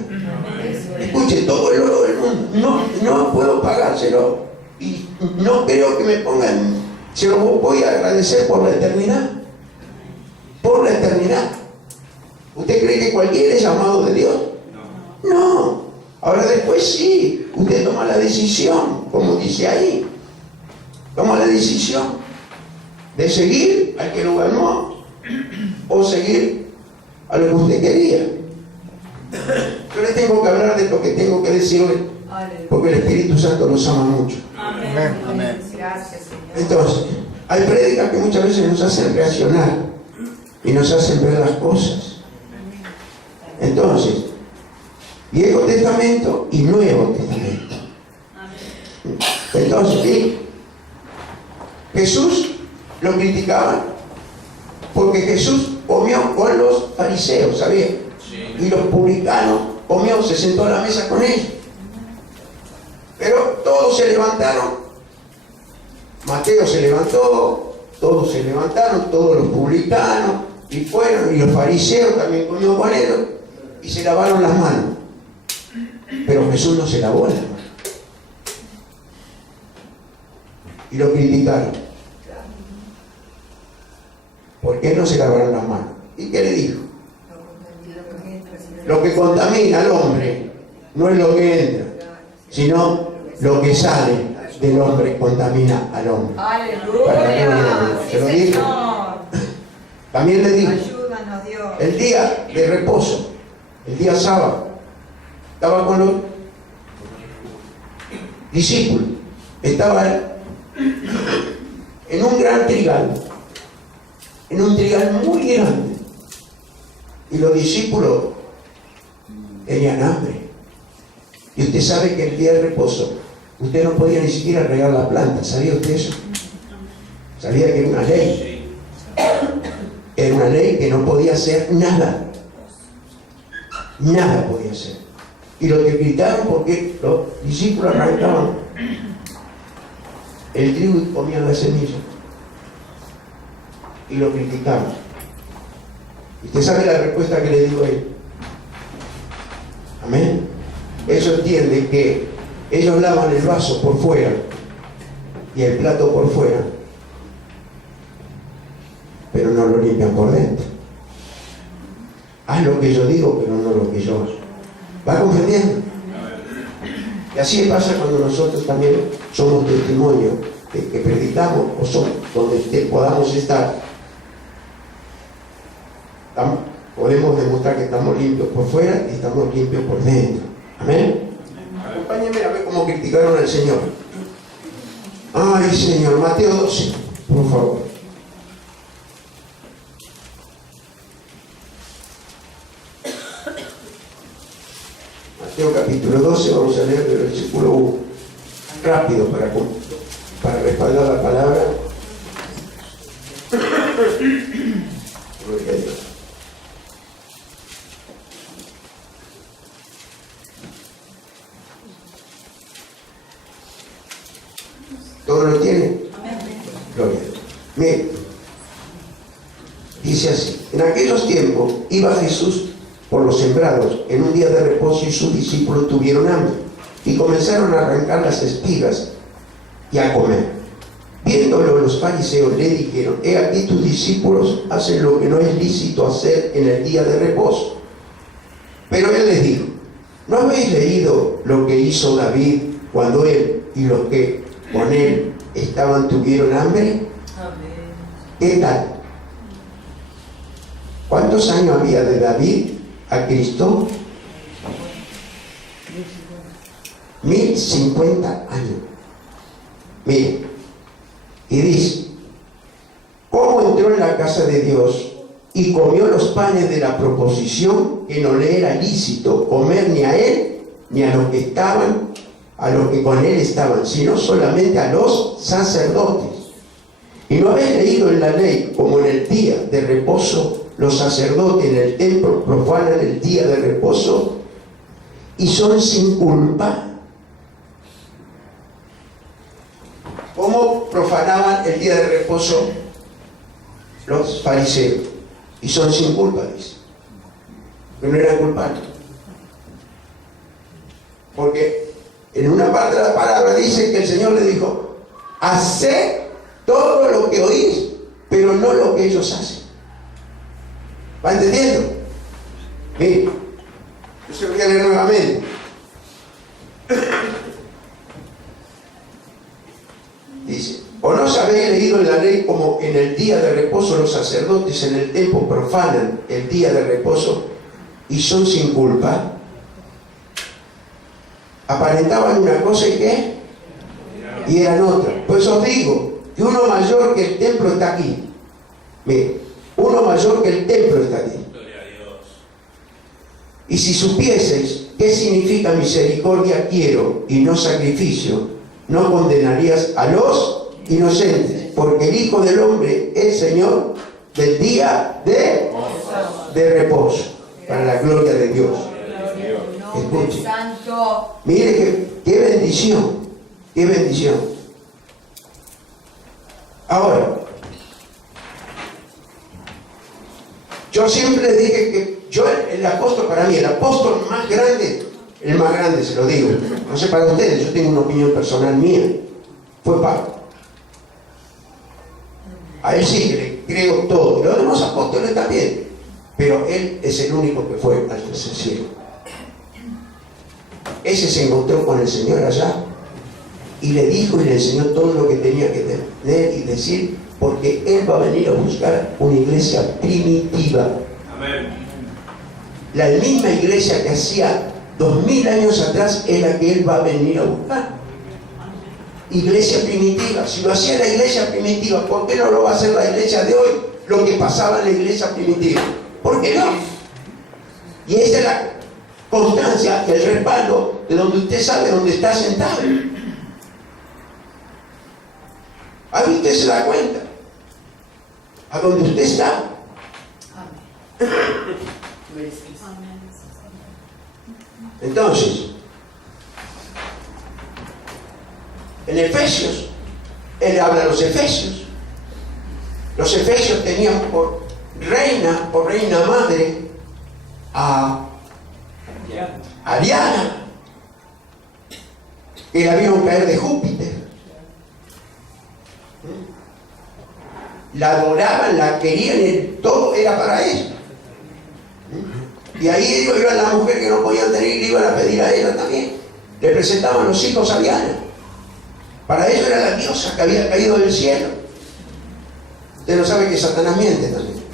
Escuche, todo el oro del mundo, no puedo pagárselo. Y no creo que me pongan, se lo voy a agradecer por la eternidad. Por la eternidad. ¿Usted cree que cualquiera es llamado de Dios? No. Ahora después sí, usted toma la decisión, como dice ahí. Toma la decisión de seguir al que lo ganó o seguir a lo que usted quería. Yo le tengo que hablar de lo que tengo que decirle, porque el Espíritu Santo nos ama mucho. Amén. Amén. Gracias, Señor. Entonces, hay prédicas que muchas veces nos hacen reaccionar y nos hacen ver las cosas. Entonces, Viejo Testamento y Nuevo Testamento. Entonces, ¿sí? Jesús lo criticaban porque Jesús comió con los fariseos, ¿sabía? Y los publicanos comió, se sentó a la mesa con ellos. Pero todos se levantaron. Mateo se levantó, todos se levantaron, todos los publicanos, y fueron, y los fariseos también comieron con ellos, y se lavaron las manos. Pero Jesús no se lavó las manos. Y lo criticaron. ¿Por qué no se lavaron las manos? ¿Y qué le dijo? Lo que contamina al hombre no es lo que entra, sino lo que sale del hombre contamina al hombre. Aleluya. Se lo dijo. También le dijo, Ayúdanos, Dios. el día de reposo, el día sábado, estaba con los discípulos, estaba en un gran trigal, en un trigal muy grande, y los discípulos tenían hambre. Y usted sabe que el día de reposo usted no podía ni siquiera regar la planta. ¿Sabía usted eso? Sabía que era una ley. Era una ley que no podía hacer nada. Nada podía hacer. Y lo que gritaron porque los discípulos arrancaban el trigo y comían la semilla. Y lo criticaban. ¿Y usted sabe la respuesta que le dio él? Amén. Eso entiende que ellos lavan el vaso por fuera y el plato por fuera, pero no lo limpian por dentro. Haz lo que yo digo, pero no lo que yo hago. ¿Va comprendiendo? Y así pasa cuando nosotros también somos testimonio de que predicamos o somos donde podamos estar. Podemos demostrar que estamos limpios por fuera y estamos limpios por dentro. Amén. Acompáñenme a ver cómo criticaron al Señor. Ay, Señor, Mateo 12, por favor. Mateo capítulo 12, vamos a leer el versículo 1. Rápido para respaldar la palabra. Gloria a Dios. ¿Todo lo tiene? Gloria a Dios. Mire, dice así: en aquellos tiempos tiempo iba Jesús por los sembrados en un día de reposo y sus discípulos tuvieron hambre y comenzaron a arrancar las espigas y a comer. Viéndolo los fariseos le dijeron: he aquí tus discípulos hacen lo que no es lícito hacer en el día de reposo. Pero él les dijo: ¿no habéis leído lo que hizo David cuando él y los que con él estaban tuvieron hambre? ¿Qué tal? ¿Cuántos años había de David a Cristo? 1050 años. Mire, y dice: ¿cómo entró en la casa de Dios y comió los panes de la proposición, que no le era lícito comer ni a él ni a los que estaban, a los que con él estaban, sino solamente a los sacerdotes? ¿Y no habéis leído en la ley como en el día de reposo los sacerdotes en el templo profanan el día de reposo y son sin culpa? ¿Cómo profanaban el día de reposo los fariseos? Y son sin culpa, dice. Que no eran culpables. Porque en una parte de la palabra dice que el Señor le dijo: haced todo lo que oís, pero no lo que ellos hacen. ¿Va entendiendo? Mire, yo se lo voy a leer nuevamente. Dice: ¿o no os habéis leído en la ley como en el día de reposo los sacerdotes en el templo profanan el día de reposo y son sin culpa? Aparentaban una cosa y ¿qué? Y eran otra. Pues os digo que uno mayor que el templo está aquí. Mire, uno mayor que el templo está aquí. Y si supieseis qué significa misericordia quiero y no sacrificio, no condenarías a los inocentes, porque el Hijo del Hombre es Señor del día de reposo, para la gloria de Dios. Escuche, mire qué bendición, qué bendición. Ahora, yo siempre dije que yo, el apóstol, para mí, el apóstol más grande, el más grande, se lo digo, no sé para ustedes, yo tengo una opinión personal mía, fue Pablo. A él sí que le creo todo, y los demás apóstoles también, pero él es el único que fue al tercer cielo. Ese se encontró con el Señor allá y le dijo y le enseñó todo lo que tenía que tener y decir, porque él va a venir a buscar una iglesia primitiva. Amén. La misma iglesia que hacía 2000 años atrás es la que él va a venir a buscar. Iglesia primitiva. Si lo hacía la iglesia primitiva, ¿por qué no lo va a hacer la iglesia de hoy? Lo que pasaba en la iglesia primitiva. ¿Por qué no? Y esa es la constancia, el respaldo de donde usted sabe dónde está sentado. Ahí usted se da cuenta a donde usted está. Entonces, en Efesios, él habla a los Efesios. Los Efesios tenían por reina madre a Diana, que la vieron caer de Júpiter. La adoraban, la querían, todo era para ella. Y ahí ellos iban, la mujer que no podían tener, le iban a pedir a ella también. Le presentaban los hijos a Diana. Para ellos era la diosa que había caído del cielo. Usted no sabe que Satanás miente también.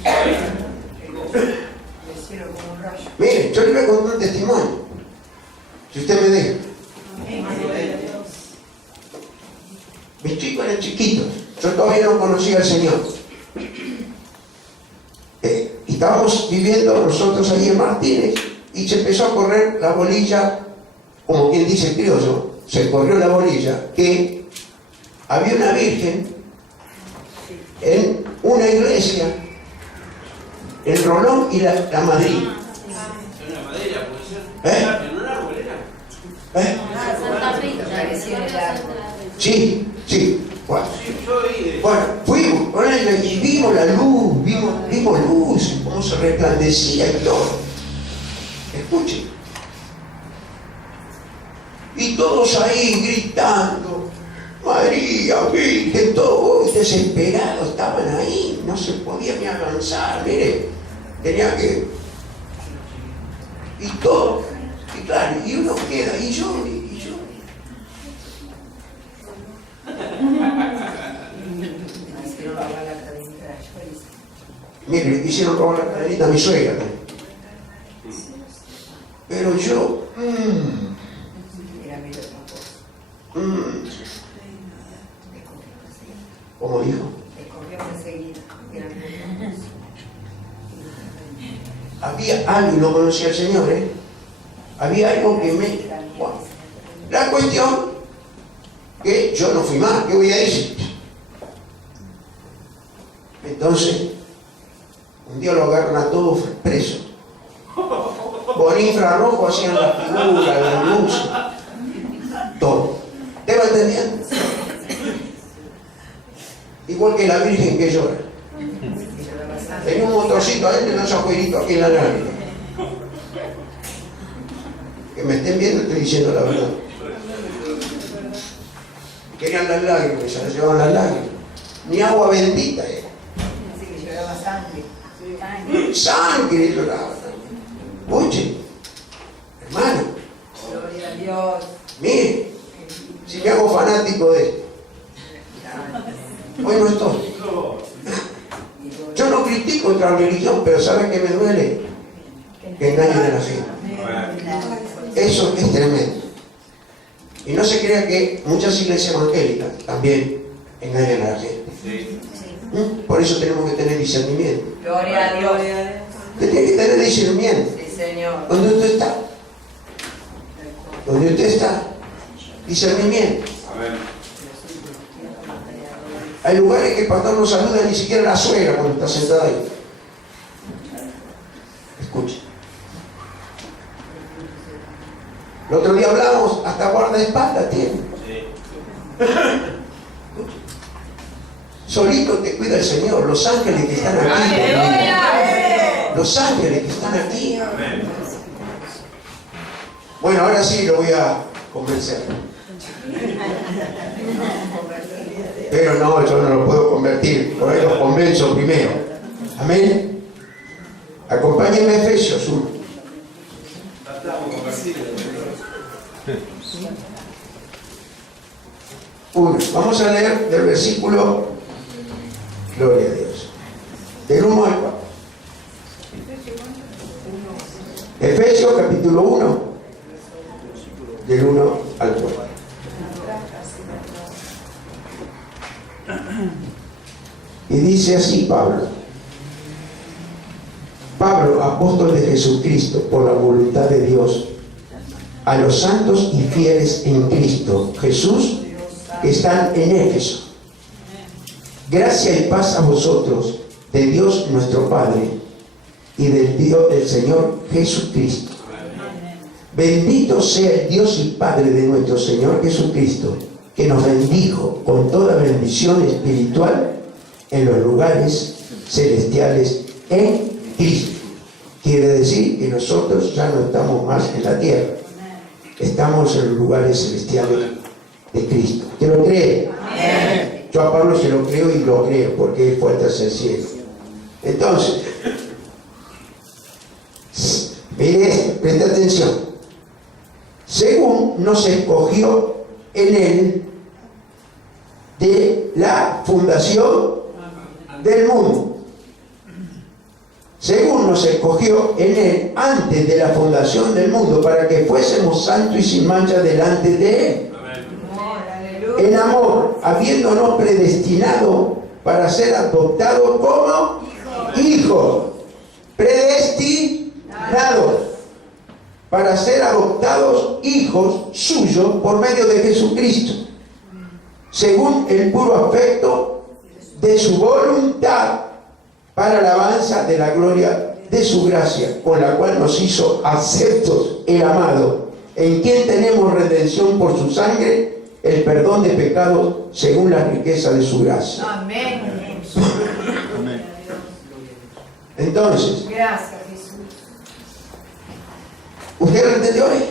Mire, yo le voy a contar un testimonio, si usted me deja. Mis chicos eran chiquitos, yo todavía no conocía al Señor. Y estábamos viviendo nosotros ahí en Martínez y se empezó a correr la bolilla, como quien dice criollo, se corrió la bolilla, que había una virgen en una iglesia en Rolón y la Madrid. ¿En una madera puede ser? ¿En una arbolera? Santa Rita. Sí. Bueno, Sí, yo oí de... fuimos con ella y vimos la luz, vimos luz, como cosa resplandecía y todo. Escuchen. Y todos ahí gritando, María, Virgen, todos desesperados estaban ahí, no se podía ni avanzar, mire, tenía que... Y todo, y claro, y uno queda, y yo. Mire, le quisieron robar la cadenita a mi suegra. Pero yo... ¿Cómo dijo? Había algo, y no conocía al Señor, había algo que me... Bueno, la cuestión que yo no fui más, ¿qué voy a decir? Entonces, un día lo agarran a todos presos. Con infrarrojo hacían la figura, la luz, todo. ¿Te va entendiendo? Igual que la Virgen que llora. Tenía un motorcito adentro y unos agujeritos aquí en la nariz. Que me estén viendo, estoy diciendo la verdad. Querían las lágrimas, se las llevaban las lágrimas. Ni agua bendita era. Así que lloraba sangre. Sangre lloraba. Escuchen, hermano. Gloria a Dios. Mire, si me hago fanático de esto. Hoy no estoy. Yo no critico otra religión, pero ¿saben qué me duele? Que engañen a la gente. Eso es tremendo. Y no se crea que muchas iglesias evangélicas también engañan a la gente. Por eso tenemos que tener discernimiento. Gloria a Dios. Usted tiene que tener discernimiento. Sí, Señor. ¿Dónde usted está? ¿Dónde usted está? Discernimiento. Hay lugares que el pastor no saluda ni siquiera a la suegra cuando está sentada ahí. Escuche. El otro día hablamos, hasta guardaespaldas tiene. Solito te cuida el Señor. Los ángeles que están aquí. Los ángeles que están aquí. Bueno, ahora sí lo voy a convencer. Pero no, yo no lo puedo convertir. Por ahí lo convenzo primero. Amén. Acompáñenme a Efesios 1. Vamos a leer del versículo, gloria a Dios, del 1 al 4. Efesios capítulo 1, del 1 al 4. Y dice así Pablo, apóstol de Jesucristo, por la voluntad de Dios, a los santos y fieles en Cristo Jesús que están en Éfeso. Gracia y paz a vosotros, de Dios nuestro Padre y del Dios del Señor Jesucristo. Bendito sea el Dios y Padre de nuestro Señor Jesucristo, que nos bendijo con toda bendición espiritual en los lugares celestiales en Cristo. Quiere decir que nosotros ya no estamos más en la tierra, estamos en los lugares celestiales de Cristo. ¿Usted lo cree? Amén. Yo a Pablo se lo creo y lo creo porque él fue al tercer cielo. Entonces, mire esto, presta atención. Según nos escogió en él de la fundación del mundo. Según nos escogió en él antes de la fundación del mundo, para que fuésemos santos y sin mancha delante de él. En amor, habiéndonos predestinado para ser adoptados como hijos. Predestinados para ser adoptados hijos suyos por medio de Jesucristo, según el puro afecto de su voluntad, para alabanza de la gloria de su gracia, con la cual nos hizo aceptos el amado, en quien tenemos redención por su sangre, el perdón de pecados según la riqueza de su gracia. Amén. Entonces, Gracias, Jesús. ¿usted lo entendió hoy?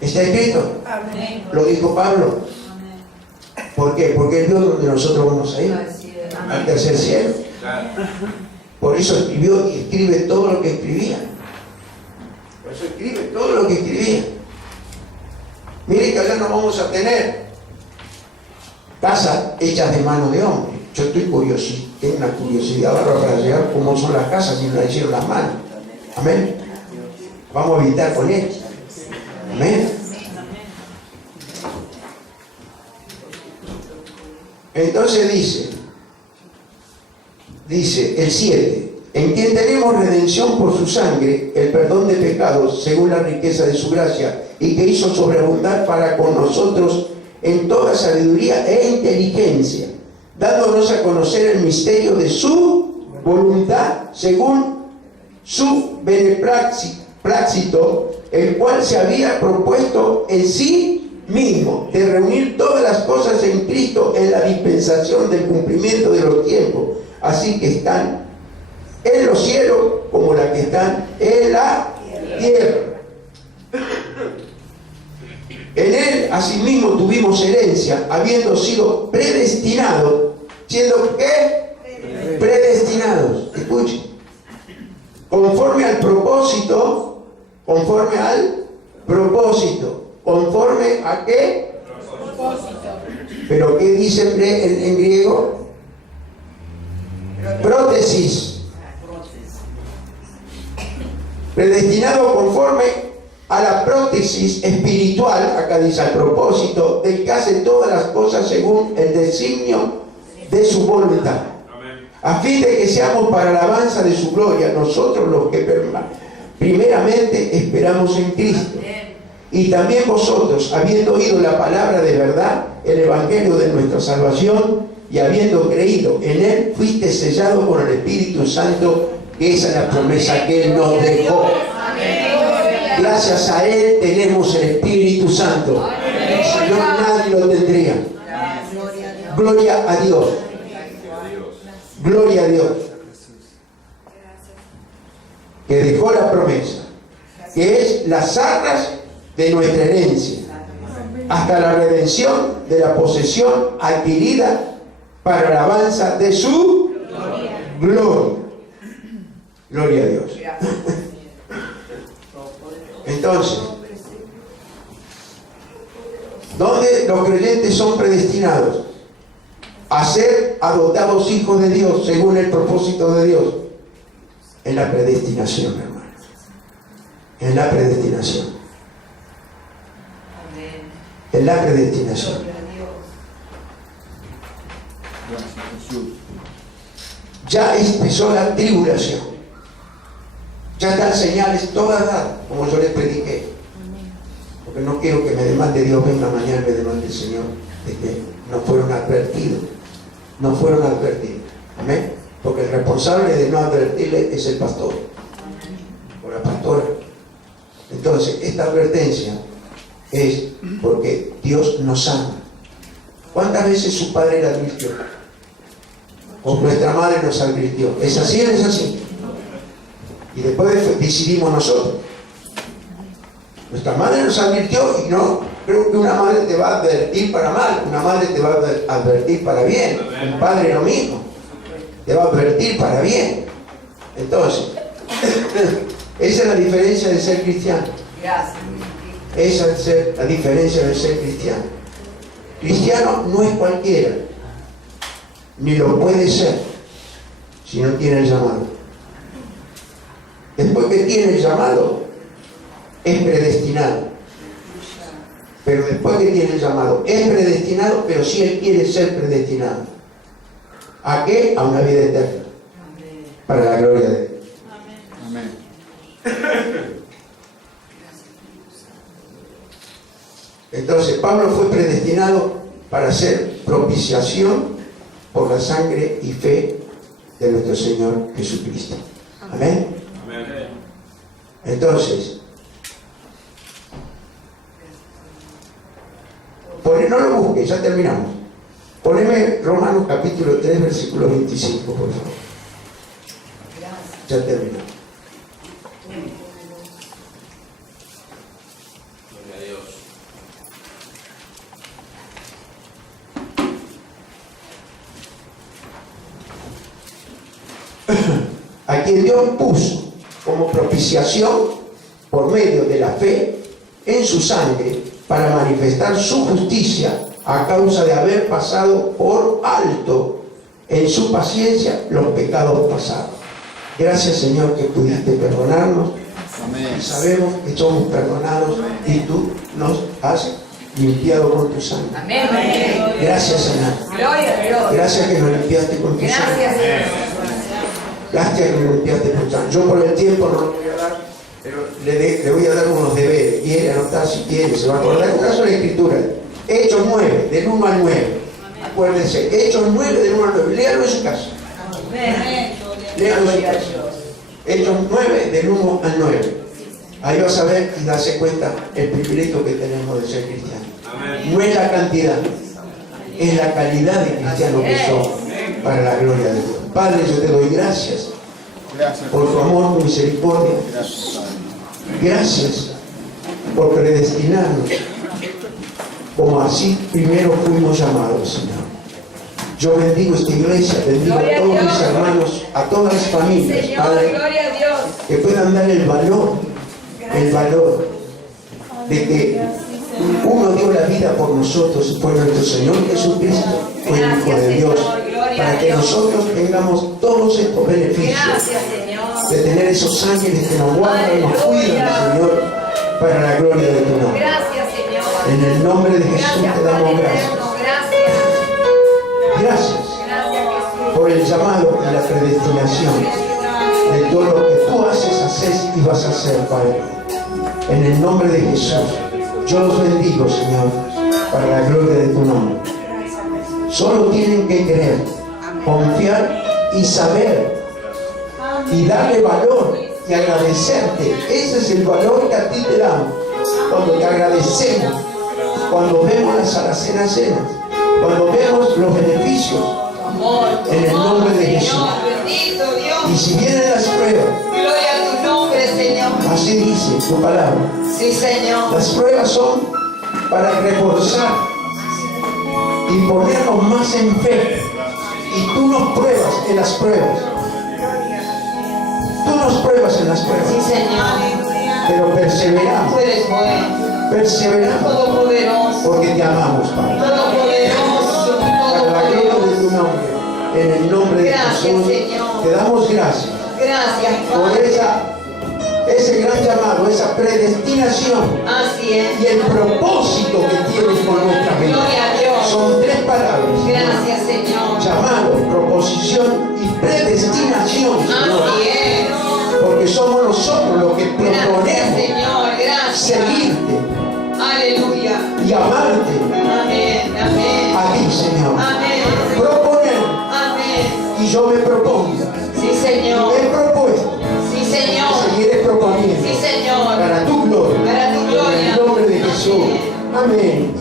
¿Está escrito? Amén. Lo dijo Pablo. ¿Por qué? Porque él vio donde nosotros vamos a ir, Así es. al tercer cielo. Claro. Por eso escribió y escribe todo lo que escribía. Por eso escribe todo lo que escribía. Mire que allá no vamos a tener casas hechas de mano de hombre. Yo estoy curioso, tengo una curiosidad ahora para llegar cómo son las casas si no las hicieron las manos. Amén. Vamos a habitar con él. Amén. Entonces dice el 7, en quien tenemos redención por su sangre, el perdón de pecados según la riqueza de su gracia, y que hizo sobreabundar para con nosotros en toda sabiduría e inteligencia, dándonos a conocer el misterio de su voluntad según su beneplácito, el cual se había propuesto en sí mismo de reunir todas las cosas en Cristo en la dispensación del cumplimiento de los tiempos, así que están en los cielos como las que están en la tierra. En él asimismo tuvimos herencia, habiendo sido predestinados, siendo ¿qué? Predestinados, escuchen, conforme al propósito, conforme a qué? Pero ¿qué dice en griego? Prótesis. Predestinado conforme a la prótesis espiritual, acá dice al propósito, del que hace todas las cosas según el designio de su voluntad, a fin de que seamos para alabanza de su gloria, nosotros los que primeramente esperamos en Cristo. Y también vosotros, habiendo oído la palabra de verdad, el evangelio de nuestra salvación, y habiendo creído en él, fuiste sellado con el Espíritu Santo, que esa es la promesa que él nos dejó. Gracias a él tenemos el Espíritu Santo. Si no, nadie lo tendría. Gloria a Dios. Gloria a Dios. Que dejó la promesa, que es las arras de nuestra herencia, hasta la redención de la posesión adquirida para la alabanza de su gloria. Gloria a Dios. Entonces, ¿dónde los creyentes son predestinados? A ser adoptados hijos de Dios según el propósito de Dios. En la predestinación, hermano. En la predestinación. En la predestinación. Ya empezó la tribulación. Ya están señales todas dadas, como yo les prediqué. Porque no quiero que me demande Dios, venga mañana, me demande el Señor, de que no fueron advertidos. No fueron advertidos. Amén. Porque el responsable de no advertirle es el pastor o la pastora. Entonces, esta advertencia es porque Dios nos ama. ¿Cuántas veces su padre le advirtió? O nuestra madre nos advirtió. ¿Es así o no es así? Y después decidimos nosotros. Nuestra madre nos advirtió y no creo que una madre te va a advertir para mal, una madre te va a advertir para bien, un padre lo mismo, te va a advertir para bien. Entonces, esa es la diferencia de ser cristiano. Esa es la diferencia de ser cristiano. Cristiano no es cualquiera, ni lo puede ser si no tiene el llamado. Después que tiene el llamado, es predestinado. Pero después que tiene el llamado, es predestinado, pero si él quiere ser predestinado. ¿A qué? A una vida eterna. Para la gloria de Dios. Amén. Entonces, Pablo fue predestinado para hacer propiciación por la sangre y fe de nuestro Señor Jesucristo. Amén. Entonces, no lo busques, ya terminamos. Poneme Romanos capítulo 3, versículo 25, por favor. Ya terminó. Gloria a Dios. A quien Dios puso como propiciación por medio de la fe en su sangre para manifestar su justicia a causa de haber pasado por alto en su paciencia los pecados pasados. Gracias, Señor, que pudiste perdonarnos. Amén. Y sabemos que somos perdonados y tú nos has limpiado con tu sangre. Amén. Gracias, Señor. Gloria a Dios. Gracias que nos limpiaste con tu Gracias, sangre. Señor. Gracias que nos limpiaste con tu sangre. Yo por el tiempo no lo voy a dar, pero le voy a dar unos deberes. Quiere anotar si quiere, se va a acordar. En caso de la Escritura, Hechos 9, del 1 al 9. Acuérdense, Hechos 9, del 1 al 9. Léalo en su casa. Amén. Léalo en su casa. Hechos 9, del 1 al 9. Ahí vas a ver y darse cuenta el privilegio que tenemos de ser cristianos. Amén. No es la cantidad, es la calidad de cristiano que somos para la gloria de Dios. Padre, yo te doy gracias Gracias. por tu amor, tu misericordia. Gracias, Padre. Gracias por predestinarnos como así primero fuimos llamados, Señor. Yo bendigo esta iglesia, bendigo a todos mis hermanos, a todas las familias, Señor, Padre, gloria a Dios. que puedan dar el valor de que uno dio la vida por nosotros y fue nuestro Señor Jesucristo, fue el Hijo de Dios, para que nosotros tengamos todos estos beneficios Gracias, Señor. de tener esos ángeles que nos guardan, nos cuidan, Señor, para la gloria de tu nombre. Gracias, Señor. En el nombre de Jesús Gracias, te Padre damos gracias. eterno. Gracias. Gracias Gracias, Jesús. por el llamado y la predestinación de todo lo que tú haces y vas a hacer, Padre. En el nombre de Jesús, yo los bendigo, Señor, para la gloria de tu nombre. Solo tienen que creer, confiar y saber y darle valor y agradecerte. Ese es el valor que a ti te damos. Cuando te agradecemos, cuando vemos las alacenas llenas, cuando vemos los beneficios, Amor, en el nombre de Jesús. Señor, bendito Dios. Y si vienen las pruebas, Gloria a tu nombre, Señor. así dice tu palabra, Sí, Señor. las pruebas son para reforzar y ponernos más en fe. Y tú nos pruebas en las pruebas. Tú nos pruebas en las Sí, pruebas. Señor. Pero perseveramos, Tú eres bueno. perseveramos, Todopoderoso. porque te amamos, Padre. Todopoderoso. Para la gloria de tu nombre, en el nombre de Gracias, Jesús, Señor. te damos gracias Gracias, por Padre. ese gran llamado, esa predestinación Así es. y el propósito que tienes con nuestra vida. Gloria a Dios. Son tres palabras: Gracias, Señor. llamado, proposición y predestinación, Señor. Así es. Porque somos nosotros los que Gracias, proponemos Señor. Gracias. seguirte Aleluya. y amarte Amén. Amén. a ti, Señor. Amén. Proponer, Amén. y yo me propongo, Sí, me Señor. he propuesto, Sí, Señor. seguiré proponiendo Sí, Señor. para tu gloria, Para tu en gloria. el nombre de Jesús. Amén.